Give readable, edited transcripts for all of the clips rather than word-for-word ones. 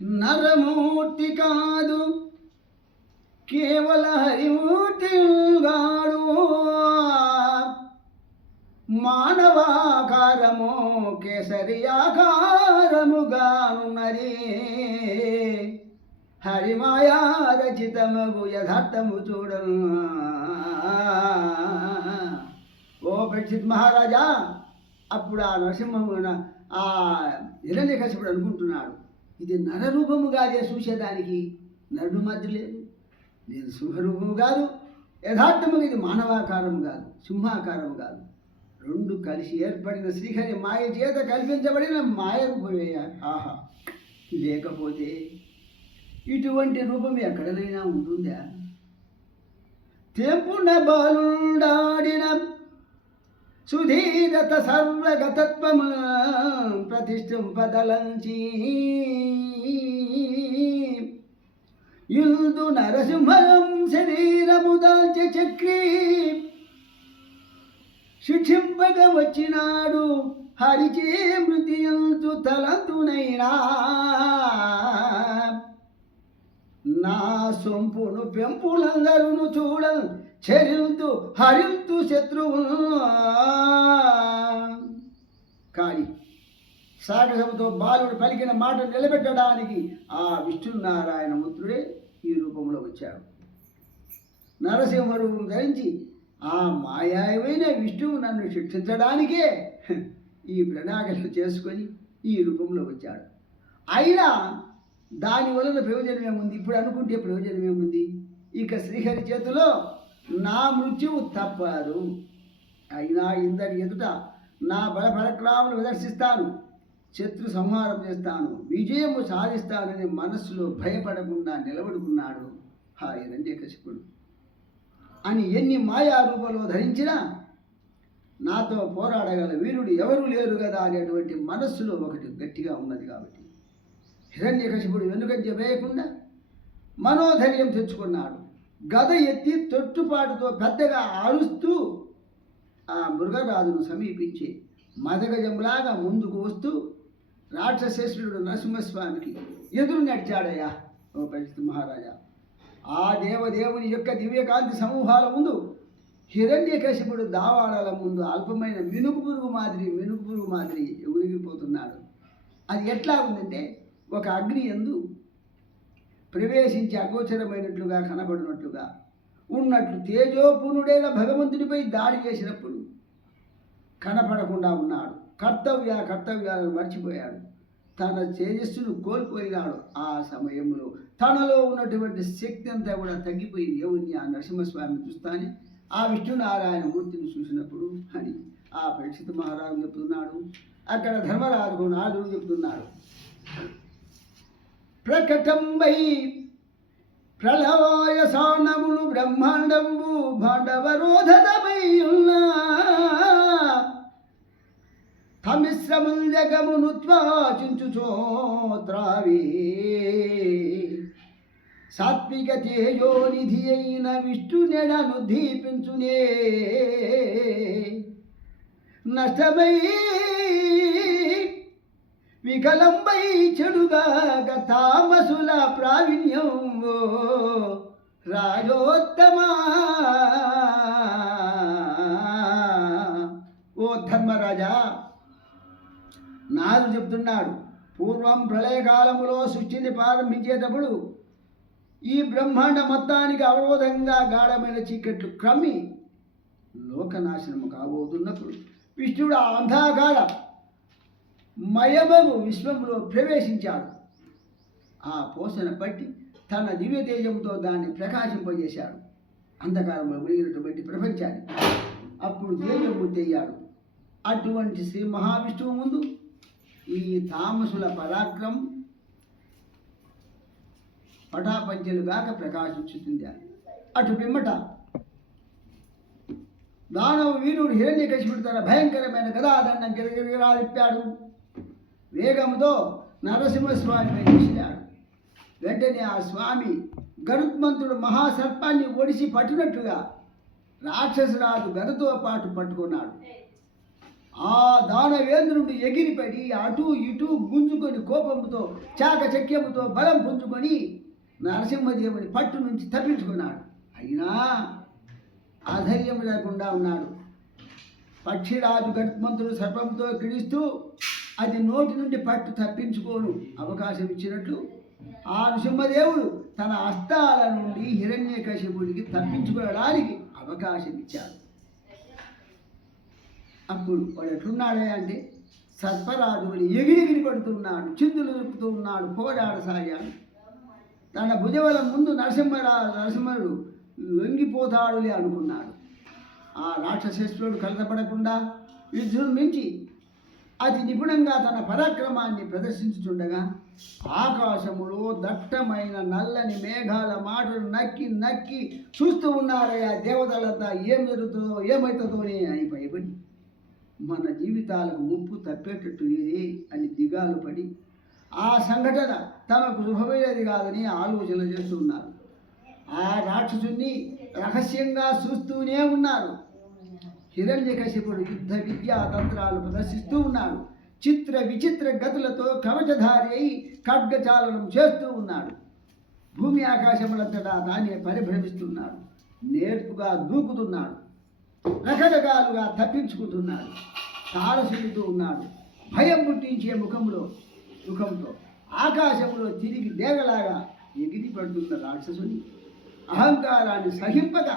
నరమూర్తి కాదు కేవల హరిమూర్తి గాడు, మానవాకారము కేసరియాకారముగానున్నది. హరిమాయా రచితమగు యథార్థము చూడను. ఓ పరీక్షిత్ మహారాజా, అప్పుడు ఆ నరసింహమున ఆ హిరణ్యకశిపుడు అనుకుంటున్నాడు, ఇది నరరూపము కాదే, చూసేదానికి నరుడు మధ్య లేదు, నేను సింహరూపము కాదు, యథార్థముగా ఇది మానవాకారము కాదు, సింహాకారము కాదు, రెండు కలిసి ఏర్పడిన శ్రీహరి మాయ చేత కల్పించబడిన మాయ రూపమే. ఆహా, లేకపోతే ఇటువంటి రూపం ఎక్కడనైనా ఉంటుందా? తెంపున బాలుండాడిన సుధీరత సర్వగతత్వము ప్రతిష్ఠింపదలంచి యుల్దు నరసింహం శరీరము దాల్చె చక్రీ శిక్షింపగ వచ్చినాడు హరిచే మృతియంతు తలంతునైనా. నా సొంపును పెంపులందరును చూడను చరింతు హరింతు శత్రువును. కానీ సాగసముతో బాలుడు పలికిన మాట నిలబెట్టడానికి ఆ విష్ణునారాయణ మూర్తుడే ఈ రూపంలో వచ్చాడు. నరసింహ రూపం ధరించి ఆ మాయాయమైన విష్ణువు నన్ను శిక్షించడానికే ఈ ప్రణాళికలు చేసుకొని ఈ రూపంలో వచ్చాడు. అయినా దాని వలన ప్రయోజనం ఏముంది? ఇప్పుడు అనుకుంటే ప్రయోజనం ఏముంది? ఇక శ్రీహరి చేతిలో నా మృత్యువు తప్పదు. అయినా ఇందరి ఎదుట నా బల పరక్రమాలను ప్రదర్శిస్తాను, శత్రు సంహారం చేస్తాను, విజయము సాధిస్తానని మనస్సులో భయపడకుండా నిలబడుకున్నాడు ఆ హిరణ్యకశిపుడు. అని ఎన్ని మాయా రూపంలో ధరించినా నాతో పోరాడగల వీరుడు ఎవరూ లేరు కదా అనేటువంటి మనస్సులో ఒకటి గట్టిగా ఉన్నది. కాబట్టి హిరణ్యకశిపుడు వెనుకంజ వేయకుండా మనోధైర్యం తెచ్చుకున్నాడు. గద ఎత్తి తొట్టుపాటుతో పెద్దగా ఆరుస్తూ ఆ మృగరాజును సమీపించి మదగజంలాగా ముందుకు వస్తూ రాక్షసేశ్వరుడు నరసింహస్వామికి ఎదురు నడిచాడయ్యా. ఓ పరీక్షిత్ మహారాజా, ఆ దేవదేవుని యొక్క దివ్యకాంతి సమూహాల ముందు హిరణ్యకశిపుడు దావాడాల ముందు అల్పమైన మినుగు పురుగు మాదిరి ఎగిరిపోతున్నాడు. అది ఎట్లా ఉందంటే, ఒక అగ్ని యందు ప్రవేశించి అగోచరమైనట్లుగా కనబడినట్లుగా ఉన్నట్లు తేజోపూర్ణుడైన భగవంతుడిపై దాడి చేసినప్పుడు కనపడకుండా ఉన్నాడు. కర్తవ్యాలను మర్చిపోయాడు. తన తేజస్సును కోల్పోయినాడు. ఆ సమయంలో తనలో ఉన్నటువంటి శక్తి అంతా కూడా తగ్గిపోయింది. ఎవరిని? ఆ నరసింహస్వామిని చూస్తానే ఆ విష్ణునారాయణ మూర్తిని చూసినప్పుడు అని ఆ పరీక్షిత్ మహారాజు చెప్తున్నాడు. అక్కడ ధర్మరాజు నాదుడు చెప్తున్నాడు, ప్రకటంబై ప్రళవాయ సానములు బ్రహ్మాండంబు భాండవరోధమై ఉన్నా తమిశ్రముల్ జగమును త్వాచించుచోత్రావి సాత్విక తేజోనిధి అయిన విష్ణునెడను దీపించునే నష్టమై వికలంబై చెడుగాక తామసుల ప్రావీణ్యం రాజోత్తమా. ఓ ధర్మరాజా, నాదు చెప్తున్నాడు, పూర్వం ప్రళయకాలములో సృష్టిని ప్రారంభించేటప్పుడు ఈ బ్రహ్మాండ మొత్తానికి అవరోధంగా గాఢమైన చీకట్లు క్రమ్మి లోకనాశనము కాబోతున్నప్పుడు విష్ణుడు ఆ అంధాకార మయమగు విశ్వంలో ప్రవేశించాడు. ఆ పోషణ పట్టి తన దివ్య తేజంతో దాన్ని ప్రకాశింపజేశాడు. అంధకారంలో మునిగినటువంటి ప్రపంచాన్ని అప్పుడు తేజమూర్తి అయ్యాడు. అటువంటి శ్రీ మహావిష్ణువు ముందు ఈ తామసుల పరాక్రమం పటాపంచలుగాక ప్రకాశించుతుంది. అటు పిమ్మట దానవ వీరుడు హిరణ్యకశిపుడు తన భయంకరమైన గదాదండం గిరగిరాలిప్పాడు. వేగంతో నరసింహస్వామిపై విసిరాడు. వెంటనే ఆ స్వామి గరుత్మంతుడు మహాసర్పాన్ని ఒడిసి పట్టినట్టుగా రాక్షసరాజు గదతో పాటు పట్టుకున్నాడు. ఆ దానవేంద్రుడు ఎగిరిపడి అటు ఇటు గుంజుకొని కోపంతో చాకచక్యముతో బలం పుంజుకొని నరసింహదేవుని పట్టు నుంచి తప్పించుకున్నాడు. అయినా ఆధైర్యం లేకుండా ఉన్నాడు. పక్షిరాజు గట్మంతుడు సర్పంతో క్రీడిస్తూ అది నోటి నుండి పట్టు తప్పించుకోను అవకాశం ఇచ్చినట్లు ఆ నృసింహదేవుడు తన హస్తాల నుండి హిరణ్యకశిపుడికి తప్పించుకోవడానికి అవకాశం ఇచ్చాడు. అప్పుడు వాడు ఎట్లున్నాడే అంటే సర్పరాజు ఎగిరెగిరి పడుతున్నాడు, చిందులు నిలుపుతూ ఉన్నాడు, పోరాడసాగాడు. తన భుజబలం ముందు నరసింహుడు లొంగిపోతాడులే అనుకున్నాడు. ఆ రాక్షసేశ్వరుడు కలతపడకుండా విజృంభించి అతి నిపుణంగా తన పరాక్రమాన్ని ప్రదర్శించుతుండగా ఆకాశములో దట్టమైన నల్లని మేఘాల మాటలు నక్కి నక్కి చూస్తూ ఉన్నారయ్యా దేవతలంతా. ఏం జరుగుతుందో ఏమవుతుందోనే అని భయపడి మన జీవితాలకు ముప్పు తప్పేటట్టు ఇది అని దిగాలు పడి ఆ సంఘటన తమకు శుభమయ్యేది కాదని ఆలోచన చేస్తూ ఉన్నారు. ఆ రాక్షసుని రహస్యంగా చూస్తూనే ఉన్నారు. హిరణ్యకశిపుడు యుద్ధ విద్యా తంత్రాలు ప్రదర్శిస్తూ ఉన్నాడు. చిత్ర విచిత్ర గతులతో కవచధారి అయి ఖడ్గచాలనం చేస్తూ ఉన్నాడు. భూమి ఆకాశములంతటా దాన్ని పరిభ్రమిస్తున్నాడు. నేర్పుగా దూకుతున్నాడు. రకరకాలుగా తప్పించుకుంటున్నాడు. తారసిల్లుతూ ఉన్నాడు. భయం పుట్టించే ముఖంతో ఆకాశంలో తిరిగి దేగలాగా ఎగిరి పడుతున్న రాక్షసుని అహంకారాన్ని సహింపక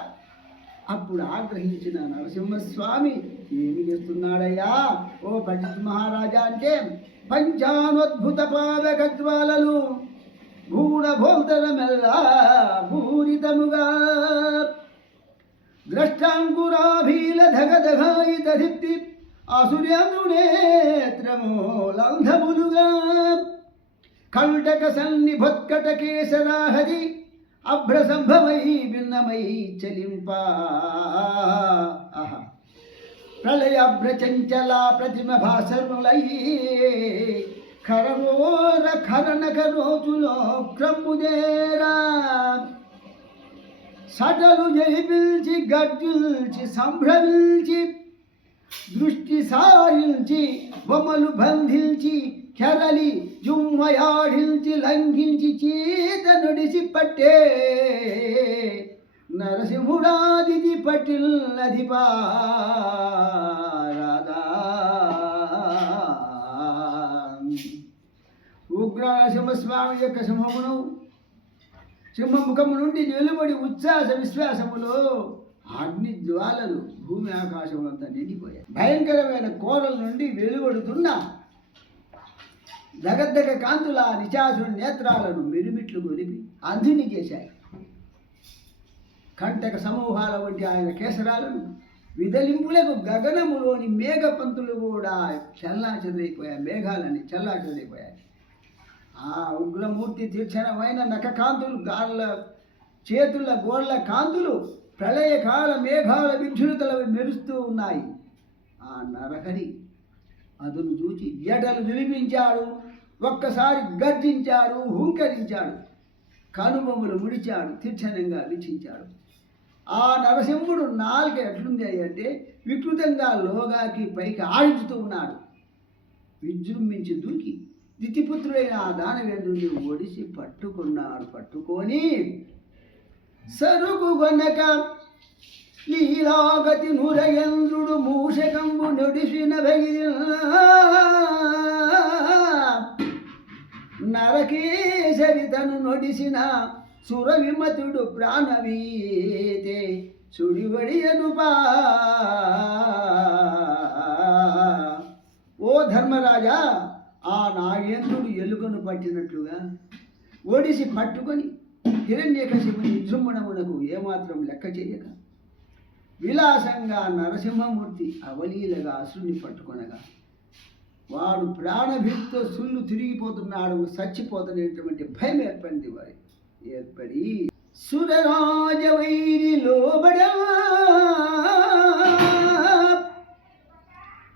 అప్పుడు ఆగ్రహించిన నరసింహస్వామి ఏమి చేస్తున్నాడయ్యా ఓ పండిత్ మహారాజా అంటే పంచానోద్భుత పాదగజ్వాలలు గూఢభోల్తరమెల్లా పూరితముగా ద్రష్టాంకురాభీల ధగధగాయిత దిప్తి అసుర్యనునేత్రమూలంధములుగా కంటక సన్నిభొత్కట కేసరాహది అభ్రసంభమై భిన్నమై చలింప ప్రళయాభ్రచంచల ప్రతిమ భాసరులై ఖరరోర ఖరనక రోజులో క్రమ్ముదేరా సటలు జలిపిల్చి గడ్డిల్చి సంభ్రమించి దృష్టి సారించి బొమ్మలు బంధించి కెరలి జుమ్మయాడించి లంఘించి చీత నడిసి పట్టే నరసింహుడాదిది పట్టిల్ నదిపారాదా ఉగ్ర నరసింహస్వామి యొక్క సింహముఖము నుండి నిలుబడి ఉచ్ఛ్వాస విశ్వాసములో అగ్ని జ్వాలలు భూమి ఆకాశములంతా నిండిపోయాయి. భయంకరమైన కోరల నుండి వెలువడుతున్న దగద్దగ కాంతుల నిశాసుని నేత్రాలను మిరుమిట్లు గొలిపి అంధిని చేశాయి. కంటక సమూహాల వంటి ఆయన కేసరాలను విదలింపులకు గగనములోని మేఘపంతులు కూడా చల్లాచెదరైపోయాయి. మేఘాలని చల్లాచెదరైపోయాయి. ఆ ఉగ్రమూర్తి తీక్షణమైన నఖకాంతులు గాళ్ళ చేతుల గోళ్ళ కాంతులు ప్రళయకాల మేఘాల విజృతలు మెరుస్తూ ఉన్నాయి. ఆ నరహరి అదును చూచి ఎడలు విలిపించాడు. ఒక్కసారి గర్జించాడు, హుంకరించాడు, కనుబొమ్మలు ముడిచాడు, తీక్షణంగా వీక్షించాడు. ఆ నరసింహుడు నాలుక ఎట్లుంది అంటే వికృతంగా లోగాకి పైకి ఆడించుతూ ఉన్నాడు. విజృంభించి దూకి దితిపుత్రుడైన ఆ దానవేంద్రుడిని ఒడిసి పట్టుకొని సరుకు గొనక లీలాగతి నురయంద్రుడు మూషకంబు నొడిసిన నరకేశరితను నొడిసిన సురవిమతుడు ప్రాణవీతే సుడివడియనుపా. ఓ ధర్మరాజా, ఆ నాగేంద్రుడు ఎలుకను పట్టినట్లుగా ఒడిసి పట్టుకొని హిరణ్యకశిపుని విజృంభణమునకు ఏమాత్రం లెక్క చేయక విలాసంగా నరసింహమూర్తి అవలీలగా అసురుని పట్టుకొనగా వాడు ప్రాణభీతితో సుళ్ళు తిరిగిపోతున్నాడు, చచ్చిపోతున్నటువంటి భయం ఏర్పడి సురరాజవైరి లోబడా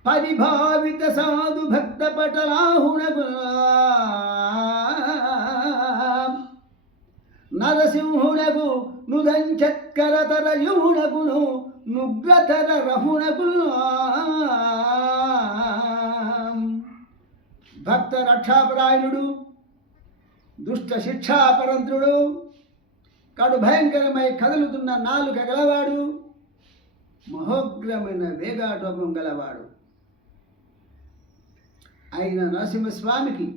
పరిభావిత సాధు భక్త పటలాహునకు నరసింహునకు నుదంచత్కరతర యునకును నుగ్రతర రహునకు భక్త రక్షాపరాయణుడు, దుష్ట శిక్షాపరంతుడు, కడు భయంకరమై కదులుతున్న నాలుక గలవాడు, మహోగ్రమైన వేగాటోపం గలవాడు అయిన నరసింహస్వామికి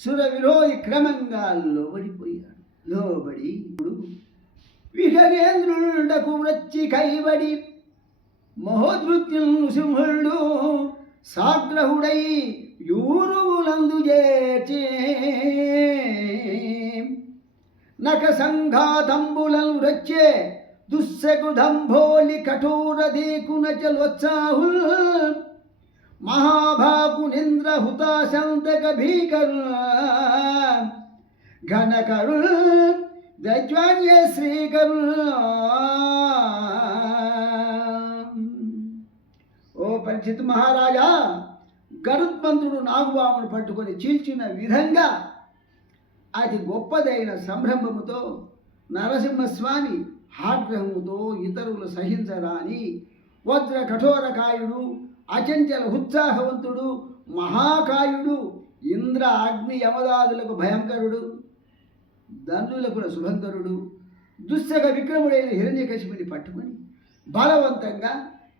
సుర విరోధి క్రమంగా లోబడిపోయాడు. లోబడి విహరేంద్రుండకు వ్రచ్చి కైబడి మహోద్వృత్యుల్ నృసింహుడు సాగ్రహుడై యూరువులందు చేర్చే నక సంఘాతంబులను రచ్చే దుస్సగుదంభోలి కఠోర దేకున చలోత్సాహుల్ మహాభాకునింద్ర హుతాశంతక భీకరు ఘనకరు దైత్వాన్య శ్రీకరు. ఓ పరీక్షిత్ మహారాజా, గరుత్మంతుడు నాగుబామును పట్టుకొని చీల్చిన విధంగా అతి గొప్పదైన సంభ్రమముతో నరసింహస్వామి ఆగ్రహముతో ఇతరులు సహించరాని వజ్ర కఠోరకాయుడు, అచంచల ఉత్సాహవంతుడు, మహాకాయుడు, ఇంద్ర అగ్ని యమదాదులకు భయంకరుడు, ధనులకు శుభంకరుడు, దుస్సగ విక్రముడైన హిరణ్యకశిపుని పట్టుకొని బలవంతంగా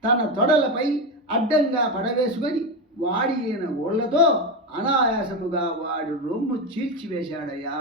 తన తొడలపై అడ్డంగా పడవేసుకొని వాడి అయిన ఓళ్లతో అనాయాసముగా వాడి రొమ్ము చీల్చివేశాడయ్యా.